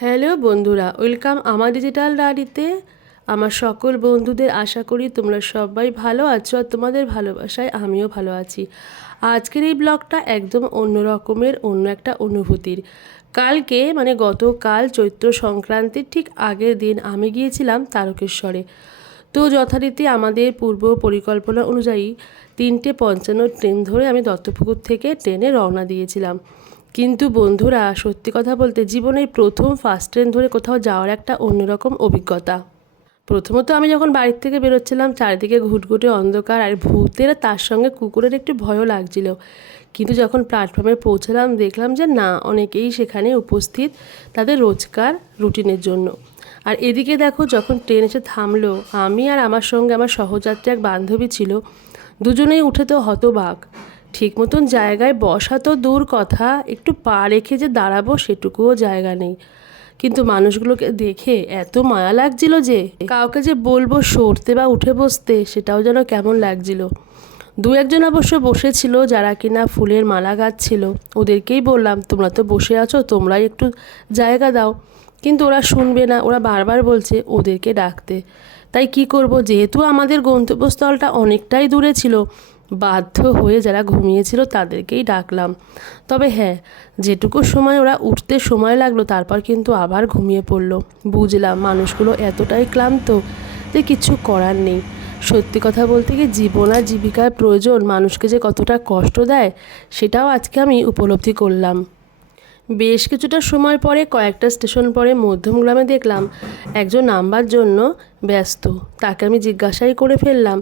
Hello বন্ধুরা, welcome আমার digital ডায়েরিতে। আমার সকল বন্ধুদের আশা করি তোমরা সবাই ভালো আছো আর তোমাদের ভালোবাসায় আমিও ভালো আছি। আজকের এই ব্লগটা একদম অন্য রকমের, অন্য একটা অনুভূতির। কালকে মানে গতকাল চৈত্র সংক্রান্তির ঠিক আগের দিন আমি গিয়েছিলাম তারকেশ্বরে। তো যথারীতি আমাদের পূর্ব পরিকল্পনা অনুযায়ী 3:55 ট্রেন ধরে আমি দত্তপুকুর থেকে ট্রেনে রওনা দিয়েছিলাম। কিন্তু বন্ধুরা, সত্যি কথা বলতে জীবনে প্রথম ফার্স্ট ট্রেন ধরে কোথাও যাওয়ার একটা অন্যরকম অভিজ্ঞতা। প্রথমত আমি যখন বাড়ির থেকে বেরোচ্ছিলাম চারিদিকে ঘুটঘুটে অন্ধকার আর ভূতের, তার সঙ্গে কুকুরের একটু ভয়ও লাগছিল। কিন্তু যখন প্ল্যাটফর্মে পৌঁছলাম দেখলাম যে না, অনেকেই সেখানে উপস্থিত তাদের রোজকার রুটিনের জন্য। আর এদিকে দেখো, যখন ট্রেন এসে থামলো, আমি আর আমার সঙ্গে আমার সহযাত্রী এক বান্ধবী ছিল, দুজনেই উঠে তো হতবাক। ঠিক মতন জায়গায় বসা তো দূর কথা, একটু পা রেখে যে দাঁড়াবো সেটুকুও জায়গা নেই। কিন্তু মানুষগুলোকে দেখে এত মায়া লাগছিল যে কাউকে যে বলবো সরতে বা উঠে বসতে, সেটাও যেন কেমন লাগছিল। দু একজন অবশ্য বসেছিল যারা কিনা ফুলের মালা গাঁথছিল। ওদেরকেই বললাম, তোমরা তো বসে আছো, তোমরাই একটু জায়গা দাও। কিন্তু ওরা শুনবে না, ওরা বারবার বলছে ওদেরকে ডাকতে। তাই কি করব, যেহেতু আমাদের গন্তব্যস্থলটা অনেকটাই দূরে ছিল, বাধ্য হয়ে যারা ঘুমিয়েছিল তাদেরকেই ডাকলাম। তবে হ্যাঁ, যেটুকু সময় ওরা উঠতে সময় লাগলো তারপর কিন্তু আবার ঘুমিয়ে পড়লো। বুঝলাম মানুষগুলো এতটাই ক্লান্ত যে কিছু করার নেই। সত্যি কথা বলতে কি, জীবন আর জীবিকার প্রয়োজন মানুষকে যে কতটা কষ্ট দেয় সেটাও আজকে আমি উপলব্ধি করলাম। বেশ কিছুটা সময় পরে, কয়েকটা স্টেশন পরে মধ্যমগ্রামে দেখলাম একজন নামবার জন্য ব্যস্ত। তাকে আমি জিজ্ঞাসাই করে ফেললাম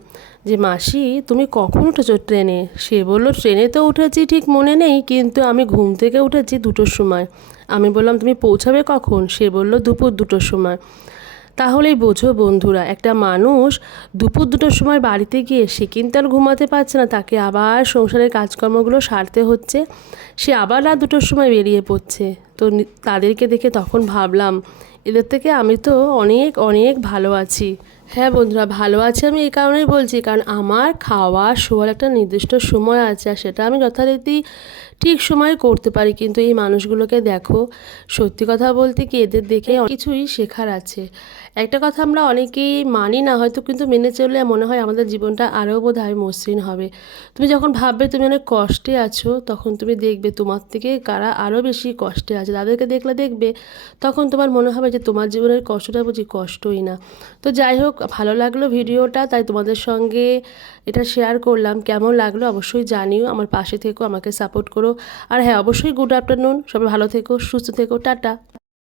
যে মাসি, তুমি কখন উঠেছো ট্রেনে? সে বলল, ট্রেনে তো উঠেছি ঠিক মনে নেই, কিন্তু আমি ঘুম থেকে উঠেছি 2টোর সময়। আমি বললাম, তুমি পৌঁছাবে কখন? সে বলল, দুপুর 2টোর সময়। তাহলেই বোঝো বন্ধুরা, একটা মানুষ দুপুর 2টোর সময় বাড়িতে গিয়ে সে কিন্তু আর ঘুমাতে পারছে না, তাকে আবার সংসারের কাজকর্মগুলো সারতে হচ্ছে। সে আবার রাত 2টোর সময় বেরিয়ে পড়ছে। তো তাদেরকে দেখে তখন ভাবলাম, এদের থেকে আমি তো অনেক অনেক ভালো আছি। হ্যাঁ বন্ধুরা, ভালো আছি আমি এই কারণেই বলছি, কারণ আমার খাওয়া শোয়ার একটা নির্দিষ্ট সময় আছে, আর সেটা আমি যথারীতি ঠিক সময়ে করতে পারি। কিন্তু এই মানুষগুলোকে দেখো, সত্যি কথা বলতে কি এদের দেখে কিছুই শেখার আছে। একটা কথা আমরা অনেকেই মানি না হয়তো, কিন্তু মেনে চললে মনে হয় আমাদের জীবনটা আরও বোধহয় মসৃণ হবে। তুমি যখন ভাববে তুমি অনেক কষ্টে আছো, তখন তুমি দেখবে তোমার থেকে কারা আরও বেশি কষ্টে আছে, তাদেরকে দেখবে তখন তোমার মনে হবে যে তোমার জীবনের কষ্টটা বুঝি কষ্টই না। তো যাই হোক, ভালো লাগলো ভিডিওটা, তাই তোমাদের সঙ্গে এটা শেয়ার করলাম। কেমন লাগলো অবশ্যই জানিও, আমার পাশে থেকো, আমাকে সাপোর্ট করো। আর হ্যাঁ, অবশ্যই গুড আফটারনুন, সবাই ভালো থেকো, সুস্থ থেকো, টাটা।